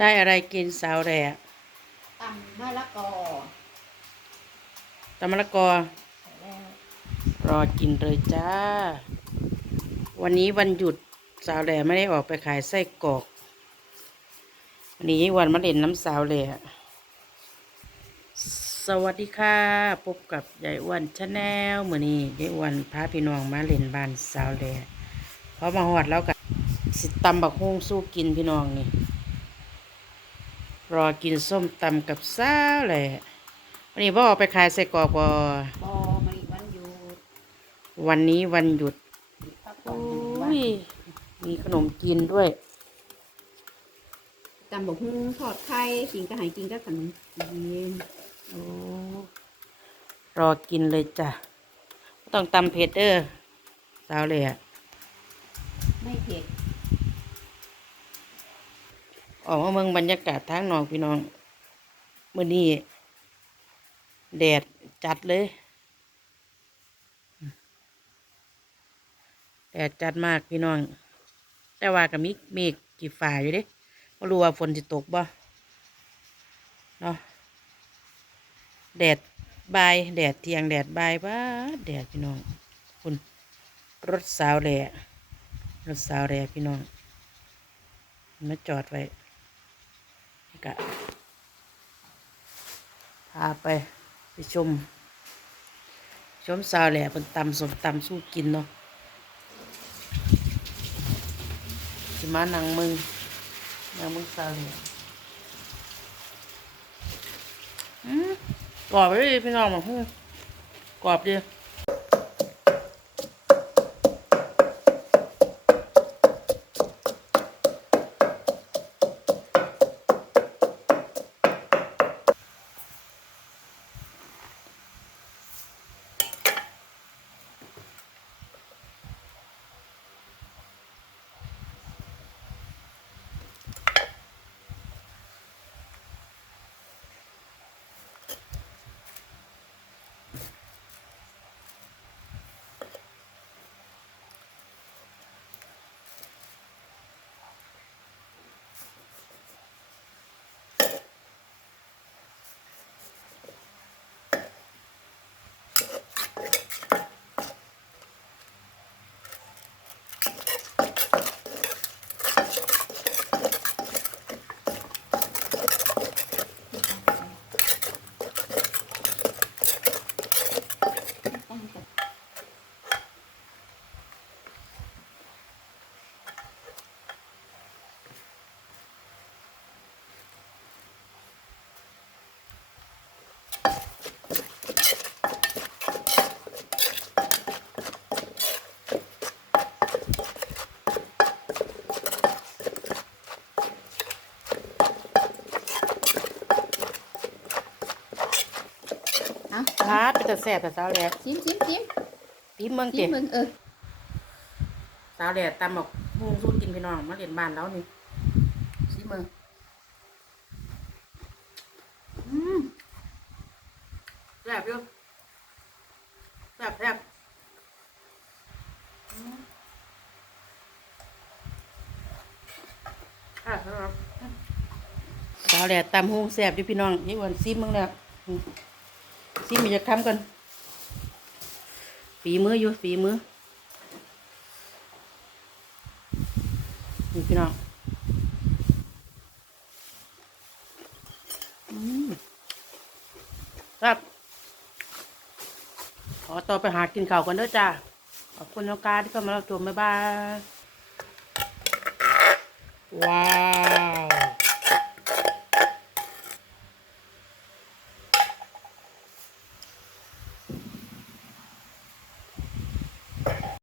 ได้อะไรกินสาวแหล่ตำมะละกอตำมะละกอแล้วรอกินเลยจ้า วันนี้วันหยุดสาวแหล่ไม่ได้ออกไปขายไส้กรอก วันนี้วันมะเร็นน้ำสาวแหล่สวัสดีค่ะ พบกับยายอ้วนชาแนลมือนี้ยายอ้วนพาพี่น้องมาเล่นบ้านสาวแหล่เพราะมาหอดแล้วกับสิตำบักฮุ่งสู้กินพี่น้องนี่ รอกินส้มตำกับสาวแหล่วันนี้พ่อออกไปขายไส้กรอกบ่บอมาอีกวันหยุดวันนี้วันหยุดพักผ่อโอ้นกันหนึ่งวันยมีขนมกินด้วย ตำบกหุ้งทอดไข่กินก็ใหายกินก็ขนมจีนโอ้รอกินเลยจ้ะบ่ต้องตำเผ็ดเด้อสาวเลยอะ ไม่เผ็ด ออกมาเมืองบรรยากาศทางนอกพี่น้องมื้อนี้แดดจัดเลย แดดจัดมากพี่น้อง แต่ว่าก็มีเมฆกี่ฝ่าอยู่เด้ไม่รู้ว่าฝนจะตกบ่เนาะแดดบายแดดเทียงแดดบายบ้าแดดพี่น้องคุณรถสาวแหล่รถสาวแหล่พี่น้องมาจอดไว้ กะพาไปไปชม ชมสาวแหล่เป็นตำสมตำสู้กินเนาะสิมานังมึงนังมึงซาเลยอืมกรอบเลยพี่น้องมาฮู้กรอบดี อาพาดเป็นแต่แสบแต่สาวแหล่ชิมชิมชิมปีเมืองชิเจ็มมึงเออสาวแหล่ตำบอกฮู้สู้กินพี่น้องมาเรียนบ้านแล้วนี่ซีเมืองอืมแซ่บอยู่แซ่บแซ่บอืมอะครับสาวแหล่ตำหูแสบดิพี่น้องนี่วันซิมมึงแล้วอืม ซิมมีจะทำกันฝีมืออยู่ฝีมือนี่พี่น้องครับ ขอต่อไปหากินข้าวกันเด้อจ้า ขอบคุณน้องการที่เข้ามารับชมบ๊ายบาย ว้า